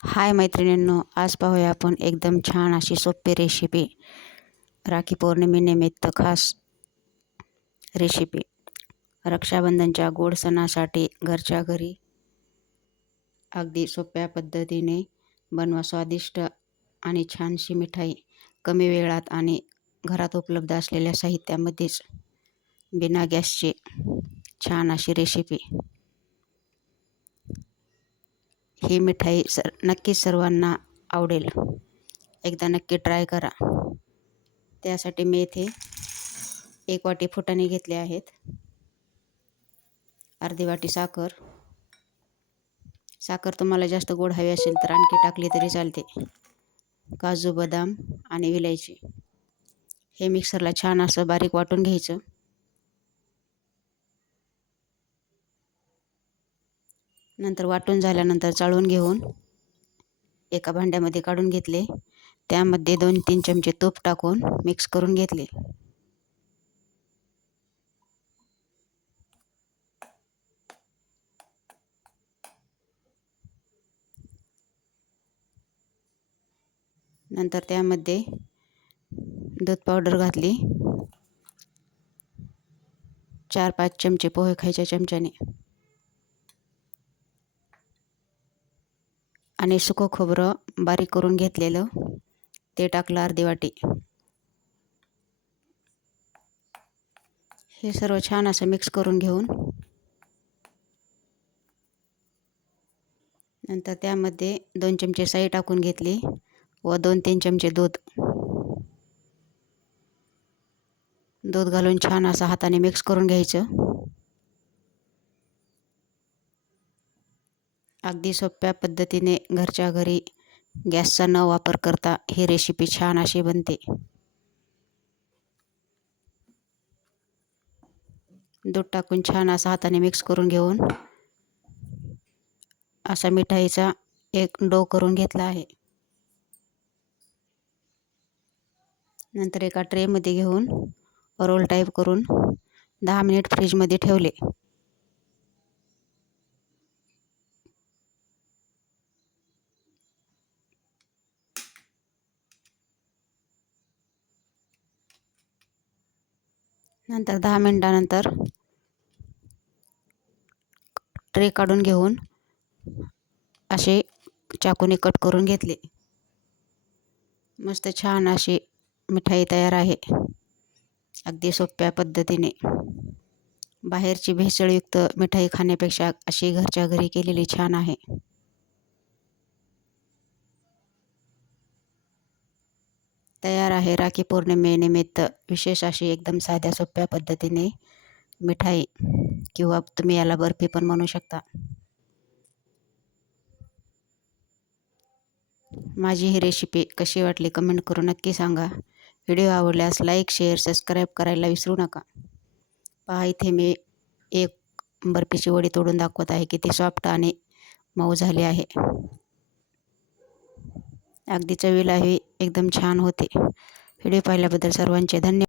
हाय मैत्रिणींनो, आज पाहूया आपण एकदम छान अशी सोपी रेसिपी, राखी पौर्णिमेनिमित्त खास रेसिपी। रक्षाबंधनच्या गोड सणासाठी घरच्या घरी अगदी सोप्या पद्धतीने बनवा स्वादिष्ट आणि छानशी मिठाई। कमी वेळात आणि घरात उपलब्ध असलेल्या साहित्यामध्येच बिना गॅसची छान अशी रेसिपी। ही मिठाई नक्कीच सर्वांना आवडेल, एकदा नक्की ट्राय करा। त्यासाठी मी इथे 1 वाटी फुटाणे घेतले आहेत, अर्धी वाटी साखर। साखर तुम्हाला जास्त गोड हवी असेल तर आणखी टाकली तरी चालते। काजू, बदाम आणि विलायची हे मिक्सरला छान असं बारीक वाटून घ्यायचं। नंतर वाटून झाल्यानंतर चाळून घेऊन एका भांड्यामध्ये काढून घेतले। त्यामध्ये 2-3 चमचे तूप टाकून मिक्स करून घेतले। नंतर त्यामध्ये दूध पावडर घातली, 4-5 चमचे पोहे खायच्या चमच्याने, आणि सुकं खोबरं बारीक करून घेतलेलं ते टाकलं अर्धी वाटी। हे सर्व छान असं मिक्स करून घेऊन नंतर त्यामध्ये 2 चमचे साई टाकून घेतली व 2-3 चमचे दूध घालून छान असं हाताने मिक्स करून घ्यायचं। अगदी सोप्या पद्धतीने घरच्या घरी गॅसचा न वापर करता ही रेसिपी छान अशी बनते। दूध टाकून छान असा हाताने मिक्स करून घेऊन असा मिठाईचा एक डो करून घेतला आहे। नंतर एका ट्रेमध्ये घेऊन रोल टाईप करून 10 मिनिट फ्रीजमध्ये ठेवले। नंतर 10 मिनिटानंतर ट्रे काढून घेऊन असे चाकूने कट करून घेतले। मस्त छान अशी मिठाई तयार आहे, अगदी सोप्या पद्धतीने। बाहेरची भेसळयुक्त मिठाई खाण्यापेक्षा अशी घरच्या घरी केलेली छान आहे। तयार आहे राखी पौर्णिमेनिमित्त विशेष अशी एकदम साध्या सोप्या पद्धतीने मिठाई, किंवा तुम्ही याला बर्फी पण म्हणू शकता। माझी ही रेसिपी कशी वाटली कमेंट करून नक्की सांगा। व्हिडिओ आवडल्यास लाईक, शेअर, सबस्क्राईब करायला विसरू नका। पहा, इथे मी एक बर्फीची वडी तोडून दाखवत आहे, किती सॉफ्ट आणि मऊ झाली आहे। अगदी चवीला ही एकदम छान होते। व्हिडिओ पाहिल्याबद्दल सर्वांचे धन्यवाद।